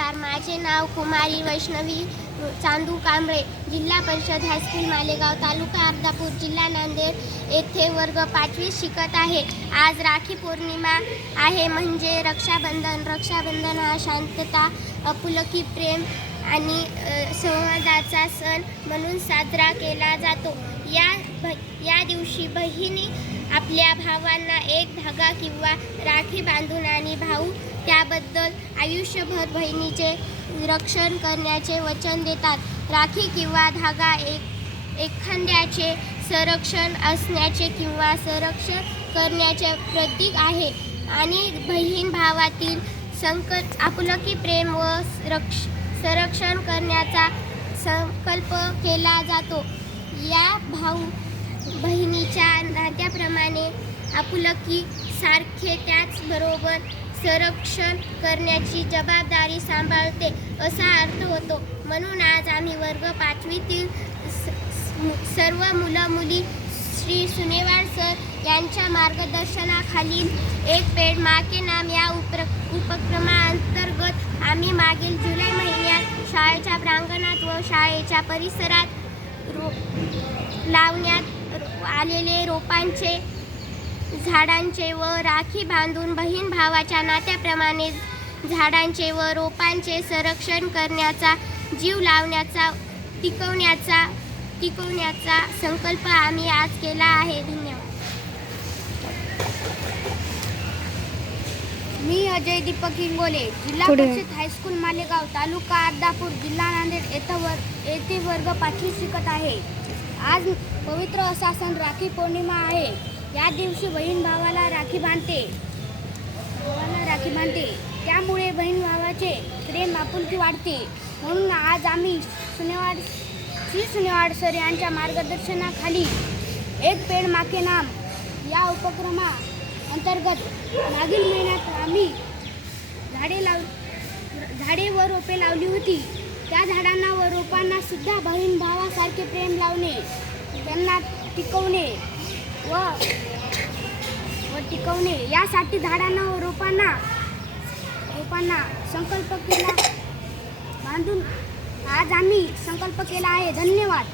नमस्कार, माझे नाव कुमारी वैष्णवी चांदू कांबळे, जिल्हा परिषद हायस्कूल मालेगाव, तालुका अर्धापूर, जिल्हा नांदेड येथे वर्ग 5वी शिकत आहे. आज राखी पौर्णिमा आहे म्हणजे रक्षाबंधन. रक्षाबंधन हा शांतता, आपुलकी, प्रेम आणि संवादाचा सण म्हणून साजरा केला जातो. या दिवशी बहिणी आपल्या भावांना एक धागा किंवा राखी बांधून आणि भाऊ त्याबद्दल आयुष्यभर बहिणीचे रक्षण करण्याचे वचन देतात. राखी किंवा धागा एखाद्याचे संरक्षण असण्याचे किंवा संरक्षण करण्याचे प्रतीक आहे आणि बहीण भावातील आपुलकी, प्रेम व संरक्षण करण्याचा संकल्प केला जातो. या भाऊ बहिणीच्या नात्याप्रमाणे आपुलकी सारखे त्याचबरोबर संरक्षण करण्याची जबाबदारी सांभाळते असा अर्थ होतो. म्हणून आज आम्ही वर्ग 5वीतील सर्व मुलं-मुली श्री सुनेवाड सर यांच्या मार्गदर्शनाखालील एक पेड़ माँ के नाम या उपक्रमाअंतर्गत आम्ही मागील जुलै महिन्यात शाळेच्या प्रांगणात व शाळेच्या परिसरात लावण्यात आलेले रोपांचे, झाडांचे व राखी बांधून बहीण भावाच्या नात्याप्रमाणे झाडांचे व रोपांचे संरक्षण करण्याचा, जीव लावण्याचा, टिकवण्याचा संकल्प आम्ही आज केला आहे. धन्यवाद. मी अजय दीपक इंगोले, जिल्हा परिषद हायस्कूल मालेगाव, तालुका अर्धापूर, जिल्हा नांदेड येथे वर्ग 5वी शिकत आहे. आज पवित्र असा सण राखी पौर्णिमा आहे. या दिवशी बहीण भावाला राखी बांधते. त्यामुळे बहीण भावाचे प्रेम, आपुलकी वाढते. म्हणून आज आम्ही श्री सुनेवाड सर यांच्या मार्गदर्शनाखाली एक पेड़ माँ के नाम या उपक्रमाअंतर्गत मागील महिन्यात आम्ही झाडे व रोपे लावली होती. त्या झाडांना व रोपांना सुद्धा बहीण भावासारखे प्रेम लावणे, त्यांना टिकवणे यासाठी झाडांना व रोपांना संकल्प केला बांधून आज आम्ही संकल्प केला आहे. धन्यवाद.